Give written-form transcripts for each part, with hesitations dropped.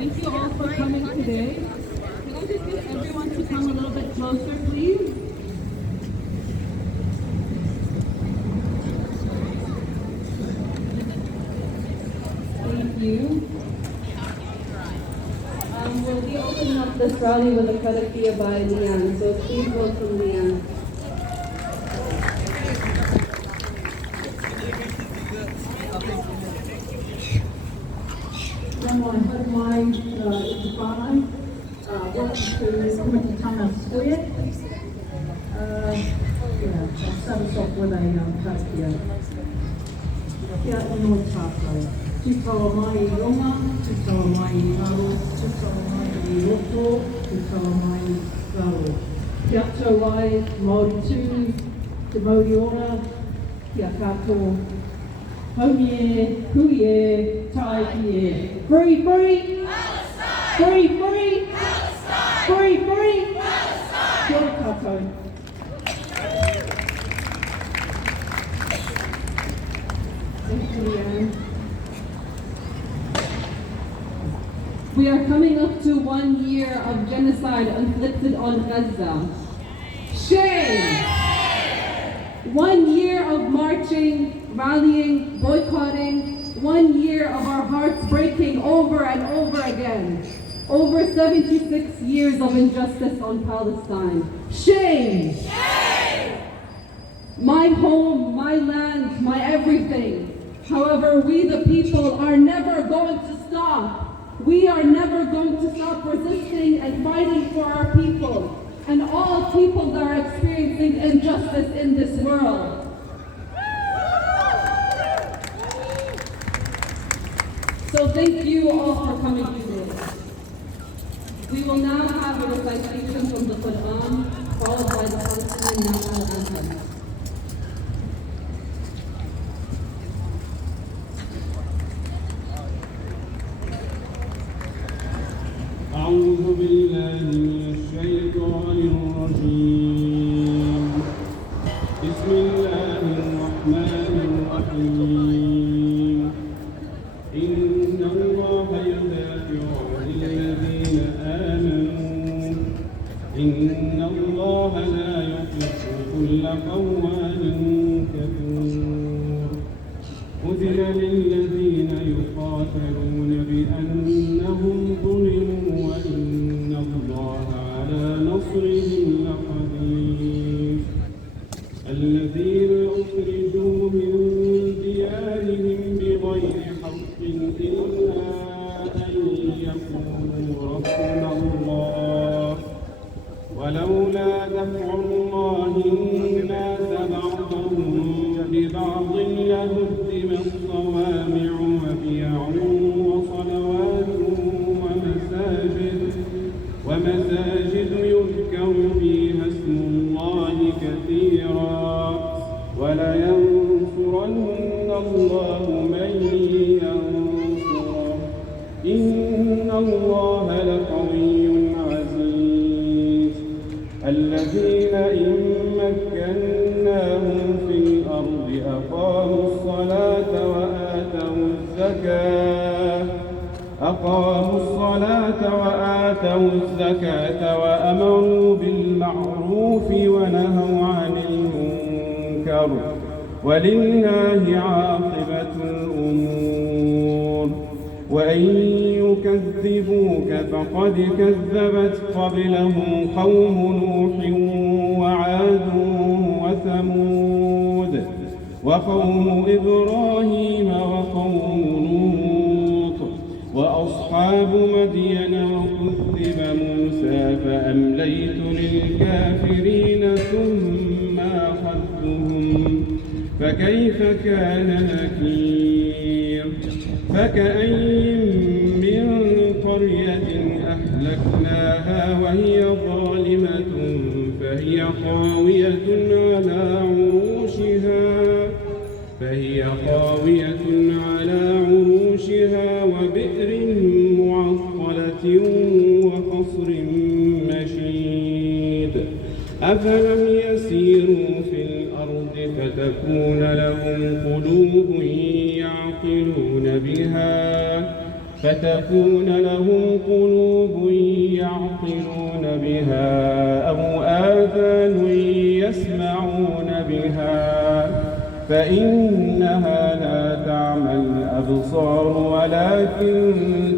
Thank you all for coming today. Can I just get everyone to come a little bit closer, please? Thank you. We'll be opening up this rally with a karakia by Leanne, so please welcome Leanne. Welcome to Kumatitanga Square. I'll start us off with a karakia. Kia ino tātou. Tutawa mai I ronga, tutawa mai I ngaro, tutawa mai I roto, tutawa mai I raro. Kia tau ai, Māori tū, te Māori ora, kia kātou. Haumi e, hui e, tai ki e. Free, free! Palestine! Free, free! Palestine! Free, free! Palestine! Kia ora kātou. Thank you, Leanne. We are coming up to 1 year of genocide inflicted on Gaza. Shame! 1 year of marching, rallying, boycotting, 1 year of our hearts breaking over and over again. Over 76 years of injustice on Palestine. Shame! Shame! My home, my land, my everything. However, we the people are never going to stop. We are never going to stop resisting and fighting for our people and all people that are experiencing injustice in this world. So thank you all for coming today. We will now have a recitation from the Quran, followed by the Palestinian national anthem. أعوذ بالله من الشيطان الرجيم بسم الله الرحمن الرحيم إن الله يدافع عن الذين آمنوا إن الله لا يحب كل خوان كفور أذن للذين يقاتلون بأنهم ظلموا وإن الله على نصرهم لقدير الذين أخرجوا من ديارهم بغير حق إلا أن يقولوا ربنا الله ولولا دفع الله الناس بعضهم ببعض لهدمت صوامع وبيع وصلوات ومساجد يذكر فيها اسم الله كثيرا ولينصرن الله من ينصره إن الله لقوي عزيز وآتوا الزكاة وأمروا بالمعروف ونهوا عن المنكر ولله عاقبة الأمور. وإن يكذبوك فقد كذبت قبلهم قوم نوح وعاد وثمود وقوم إبراهيم وقوم لوط وأصحاب مدين وكذب موسى فأمليت للكافرين ثم أخذتهم فكيف كان نكير. فكأين من قرية أهلكناها وهي ظالمة فهي خاوية على عروشها وبئر معطلة وقصر مشيد. أفلم يسيروا في الأرض فتكون لهم قلوب يعقلون بها أو آذان يسمعون بها فإنها لا تعمى الأبصار ولكن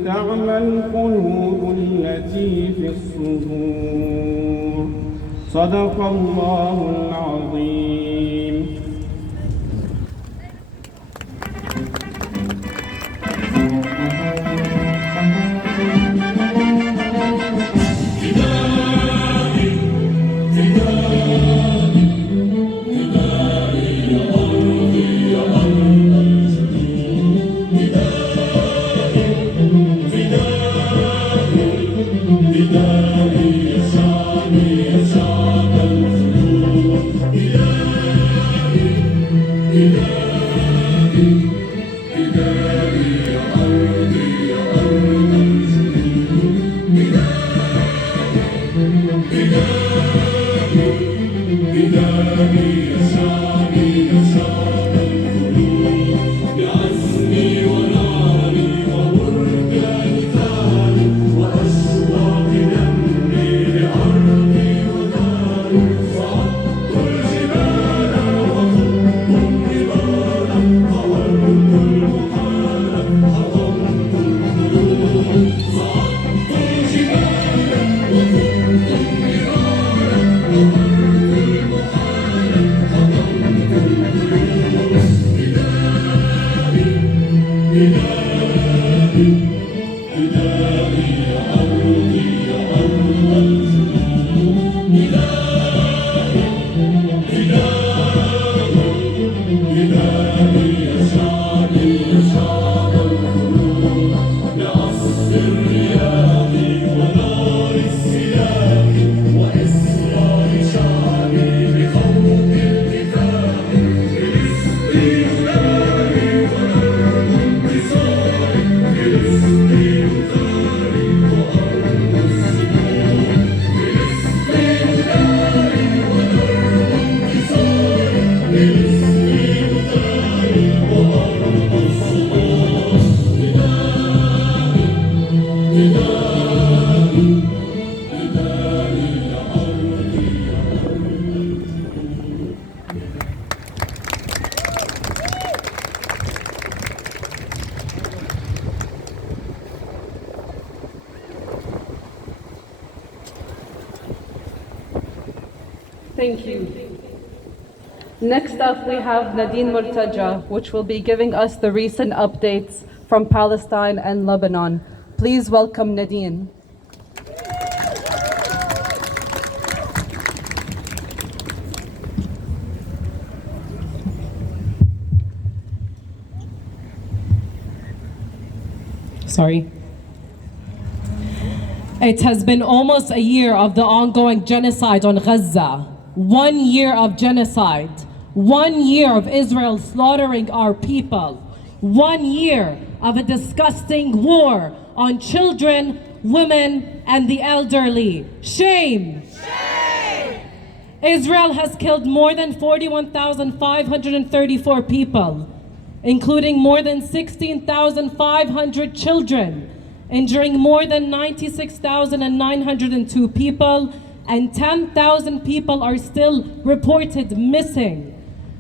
تعمى القلوب التي في الصدور. صدق الله العظيم. Thank you. Next up, we have Nadine Murtaja, which will be giving us the recent updates from Palestine and Lebanon. Please welcome Nadine. Sorry. It has been almost a year of the ongoing genocide on Gaza. 1 year of genocide. 1 year of Israel slaughtering our people. 1 year of a disgusting war on children, women, and the elderly. Shame! Shame! Israel has killed more than 41,534 people, including more than 16,500 children. injuring more than 96,902 people, and 10,000 people are still reported missing.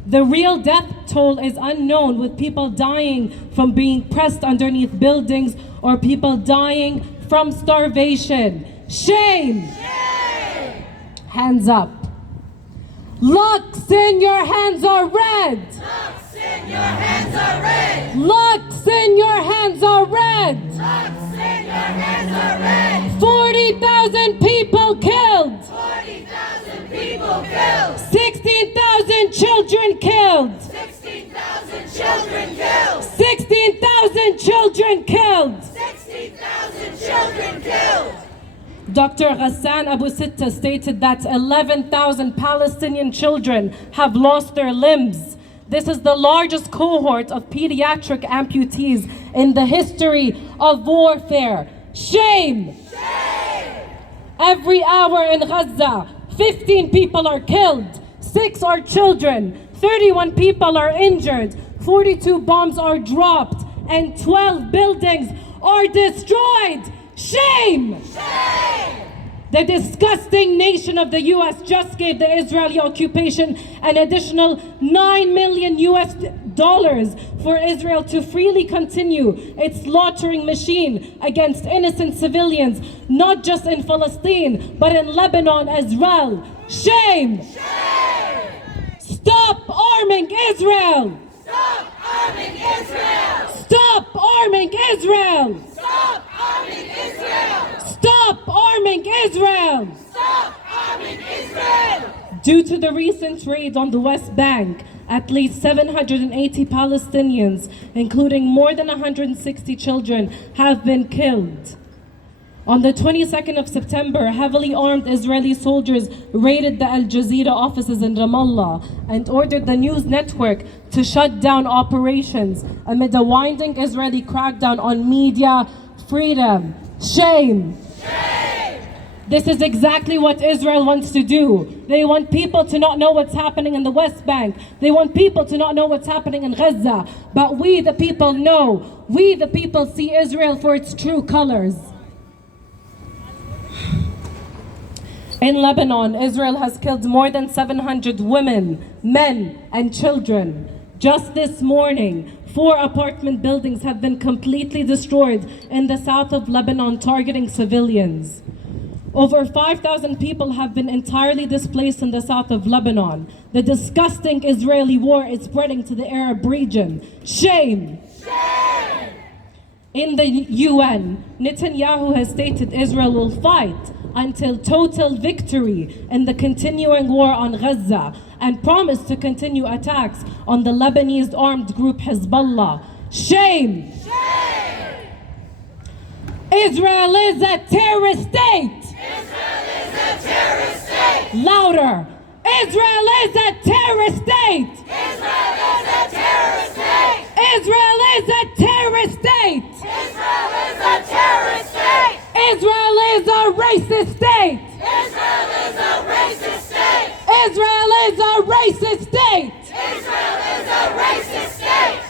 The real death toll is unknown, with people dying from being pressed underneath buildings or people dying from starvation. Shame! Shame! Hands up. Locks in your hands are red. Locks in your hands are red. Locks in your hands are red. Locks in your hands are red. 40,000 people killed. 40,000 people killed. 16,000 children killed. 16,000 children killed. 16,000 children killed. 16,000 children killed. Dr. Ghassan Abu Sitta stated that 11,000 Palestinian children have lost their limbs. This is the largest cohort of pediatric amputees in the history of warfare. Shame! Shame! Every hour in Gaza, 15 people are killed, 6 are children, 31 people are injured, 42 bombs are dropped, and 12 buildings are destroyed. Shame! Shame! The disgusting nation of the US just gave the Israeli occupation an additional $9 million for Israel to freely continue its slaughtering machine against innocent civilians, not just in Palestine, but in Lebanon as well. Shame! Shame! Stop arming Israel! Stop arming Israel! Stop arming Israel! Stop arming Israel! Stop arming Israel! Stop arming Israel! Due to the recent raid on the West Bank, at least 780 Palestinians, including more than 160 children, have been killed. On the 22nd of September, heavily armed Israeli soldiers raided the Al Jazeera offices in Ramallah and ordered the news network to shut down operations amid a winding Israeli crackdown on media freedom. Shame! Shame! This is exactly what Israel wants to do. They want people to not know what's happening in the West Bank. They want people to not know what's happening in Gaza. But we, the people, know. We, the people, see Israel for its true colors. In Lebanon, Israel has killed more than 700 women, men, and children. Just this morning, 4 apartment buildings have been completely destroyed in the south of Lebanon, targeting civilians. Over 5,000 people have been entirely displaced in the south of Lebanon. The disgusting Israeli war is spreading to the Arab region. Shame! Shame! In the UN, Netanyahu has stated Israel will fight until total victory in the continuing war on Gaza and promised to continue attacks on the Lebanese armed group Hezbollah. Shame! Shame! Israel is a terrorist state! Israel is a terrorist state! Louder! Israel is a terrorist state! Israel is a terrorist state! Israel is a terrorist state! Israel is a terrorist state! Israel is a racist state! Israel is a racist state! Israel is a racist state! Israel is a racist state!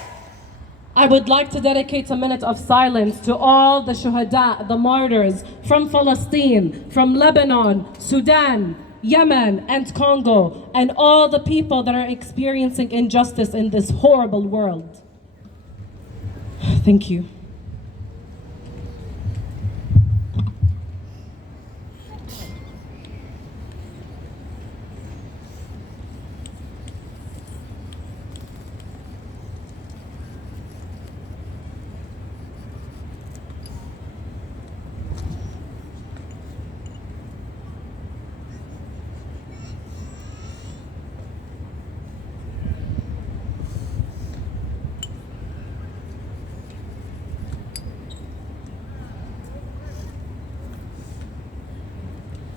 I would like to dedicate a minute of silence to all the shuhada, the martyrs from Palestine, from Lebanon, Sudan, Yemen, and Congo, and all the people that are experiencing injustice in this horrible world. Thank you.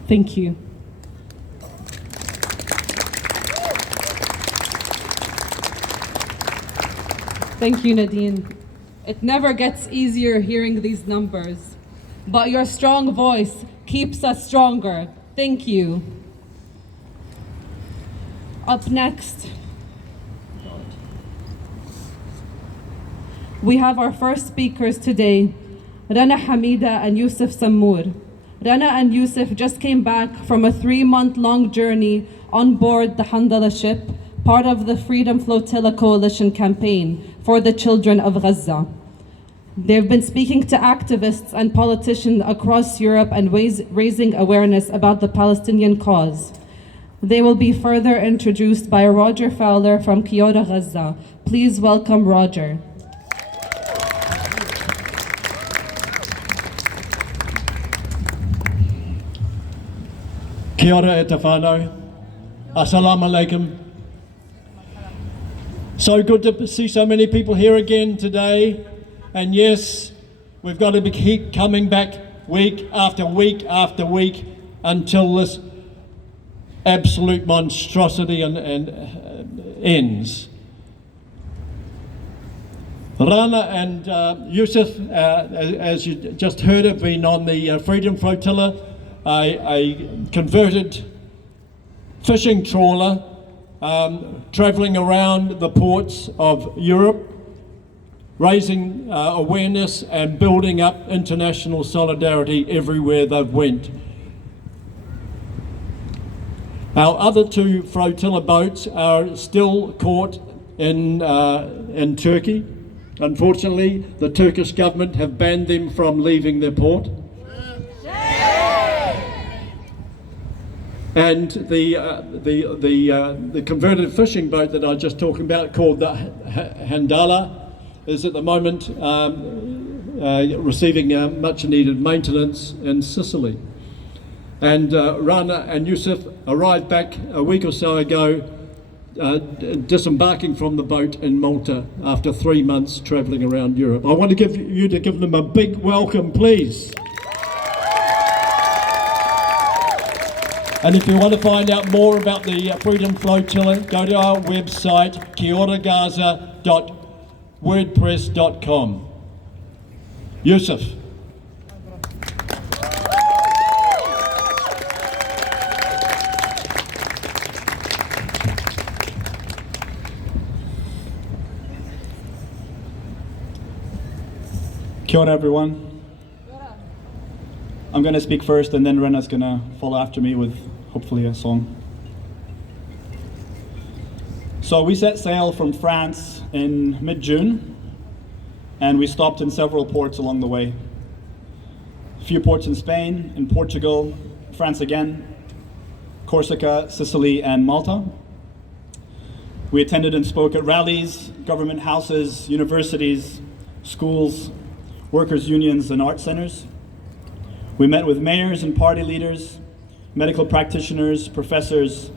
Thank you. Thank you, Nadine. It never gets easier hearing these numbers, but your strong voice keeps us stronger. Thank you. Up next, we have our first speakers today, Rana Hamida and Yusuf Sammour. Rana and Yusuf just came back from a 3-month-long journey on board the Handala ship, part of the Freedom Flotilla Coalition campaign for the children of Gaza. They've been speaking to activists and politicians across Europe and raising awareness about the Palestinian cause. They will be further introduced by Roger Fowler from Kyoto, Gaza. Please welcome Roger. Kia ora e te whānau. Assalamu alaikum. So good to see so many people here again today. And yes, we've got to keep coming back week after week after week until this absolute monstrosity ends. Rana and Yusuf, as you just heard, have been on the Freedom Flotilla, a converted fishing trawler travelling around the ports of Europe, raising awareness and building up international solidarity everywhere they've went. Our other 2 flotilla boats are still caught in Turkey. Unfortunately, the Turkish government have banned them from leaving their port. And the converted fishing boat that I was just talking about, called the Handala, is at the moment receiving much needed maintenance in Sicily. And Rana and Yusuf arrived back a week or so ago, disembarking from the boat in Malta after 3 months travelling around Europe. I want to give them a big welcome, please. And if you want to find out more about the Freedom Flotilla, go to our website, kioragaza.wordpress.com. Yusuf. Kia ora, everyone. I'm going to speak first, and then Rena's going to follow after me with hopefully a song. So we set sail from France in mid-June, and we stopped in several ports along the way. A few ports in Spain, in Portugal, France again, Corsica, Sicily, and Malta. We attended and spoke at rallies, government houses, universities, schools, workers' unions, and art centers. We met with mayors and party leaders, medical practitioners, professors,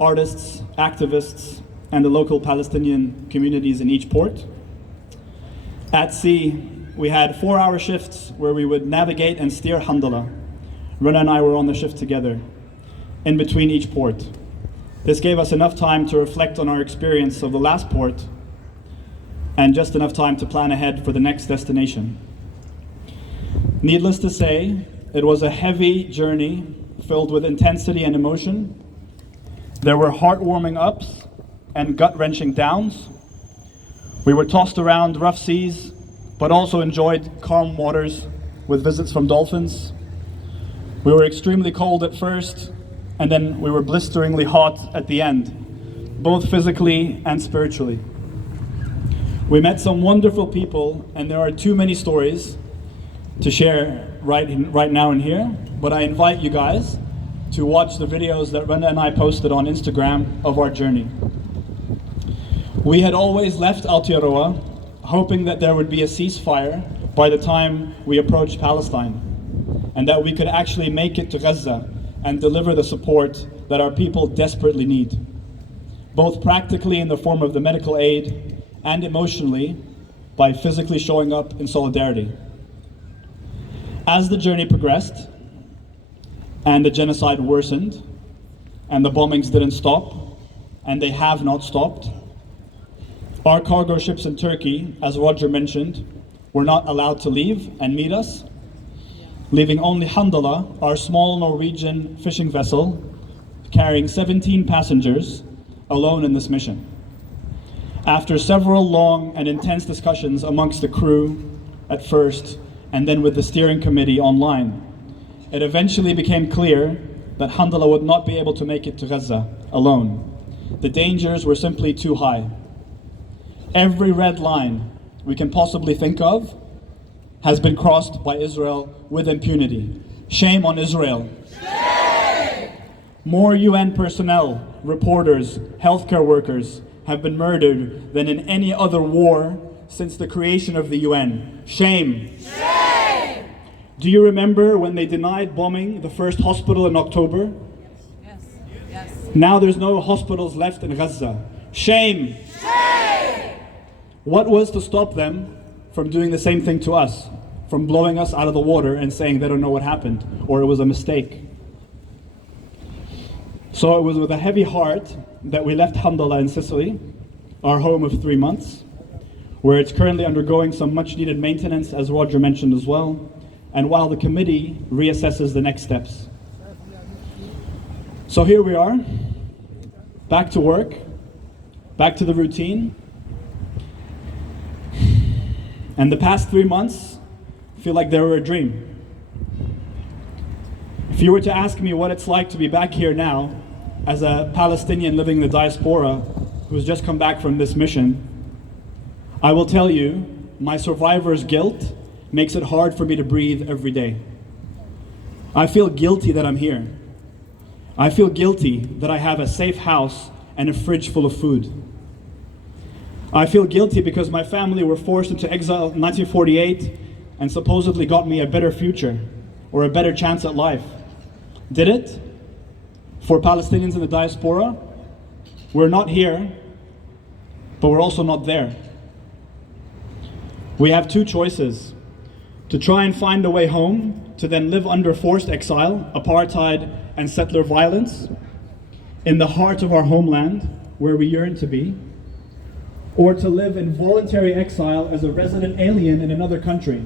artists, activists, and the local Palestinian communities in each port. At sea, we had 4-hour shifts where we would navigate and steer Handala. Rana and I were on the shift together, in between each port. This gave us enough time to reflect on our experience of the last port, and just enough time to plan ahead for the next destination. Needless to say, it was a heavy journey filled with intensity and emotion. There were heartwarming ups and gut-wrenching downs. We were tossed around rough seas, but also enjoyed calm waters with visits from dolphins. We were extremely cold at first, and then we were blisteringly hot at the end, both physically and spiritually. We met some wonderful people, and there are too many stories to share right now and here, but I invite you guys to watch the videos that Rana and I posted on Instagram of our journey. We had always left Aotearoa hoping that there would be a ceasefire by the time we approached Palestine, and that we could actually make it to Gaza and deliver the support that our people desperately need, both practically in the form of the medical aid and emotionally by physically showing up in solidarity. As the journey progressed and the genocide worsened and the bombings didn't stop, and they have not stopped, our cargo ships in Turkey, as Roger mentioned, were not allowed to leave and meet us, leaving only Handala, our small Norwegian fishing vessel, carrying 17 passengers, alone in this mission. After several long and intense discussions amongst the crew at first, and then with the steering committee online. It eventually became clear that Hamdallah would not be able to make it to Gaza alone. The dangers were simply too high. Every red line we can possibly think of has been crossed by Israel with impunity. Shame on Israel. Shame! More UN personnel, reporters, healthcare workers have been murdered than in any other war since the creation of the UN. Shame! Shame! Do you remember when they denied bombing the first hospital in October? Yes. Yes. Now there's no hospitals left in Gaza. Shame! Shame! What was to stop them from doing the same thing to us? From blowing us out of the water and saying they don't know what happened or it was a mistake? So it was with a heavy heart that we left Hamdallah in Sicily, our home of 3 months, where it's currently undergoing some much needed maintenance, as Roger mentioned as well, and while the committee reassesses the next steps. So here we are, back to work, back to the routine. And the past 3 months feel like they were a dream. If you were to ask me what it's like to be back here now, as a Palestinian living in the diaspora who's just come back from this mission, I will tell you, my survivor's guilt makes it hard for me to breathe every day. I feel guilty that I'm here. I feel guilty that I have a safe house and a fridge full of food. I feel guilty because my family were forced into exile in 1948 and supposedly got me a better future or a better chance at life. Did it? For Palestinians in the diaspora, we're not here, but we're also not there. We have two choices: to try and find a way home, to then live under forced exile, apartheid, and settler violence in the heart of our homeland, where we yearn to be, or to live in voluntary exile as a resident alien in another country.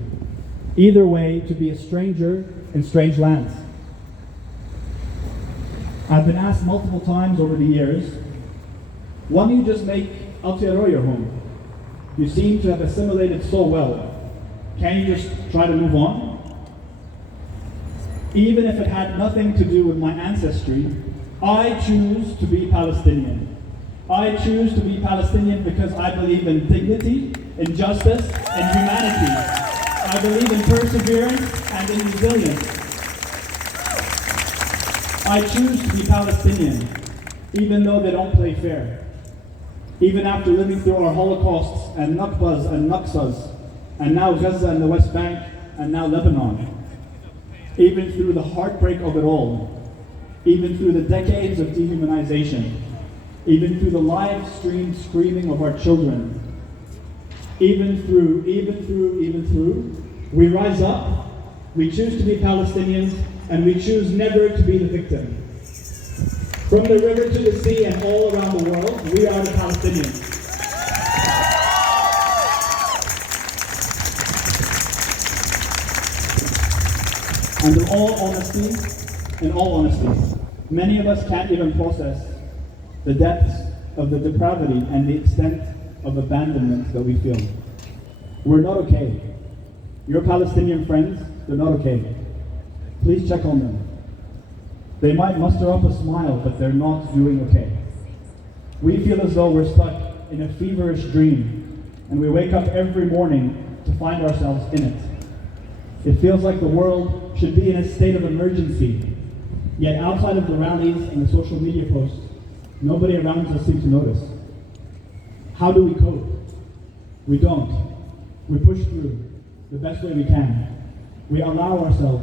Either way, to be a stranger in strange lands. I've been asked multiple times over the years, why don't you just make Aotearoa your home? You seem to have assimilated so well. Can you just try to move on? Even if it had nothing to do with my ancestry, I choose to be Palestinian. I choose to be Palestinian because I believe in dignity, in justice, and humanity. I believe in perseverance and in resilience. I choose to be Palestinian, even though they don't play fair. Even after living through our Holocausts and Nakbas and Naksas, and now Gaza and the West Bank, and now Lebanon. Even through the heartbreak of it all, even through the decades of dehumanization, even through the live streamed screaming of our children, even through, we rise up, we choose to be Palestinians, and we choose never to be the victim. From the river to the sea and all around the world, we are the Palestinians. And in all honesty, many of us can't even process the depths of the depravity and the extent of abandonment that we feel. We're not okay. Your Palestinian friends, they're not okay. Please check on them. They might muster up a smile, but they're not doing okay. We feel as though we're stuck in a feverish dream, and we wake up every morning to find ourselves in it. It feels like the world should be in a state of emergency, yet outside of the rallies and the social media posts, nobody around us seems to notice. How do we cope? We don't. We push through the best way we can. We allow ourselves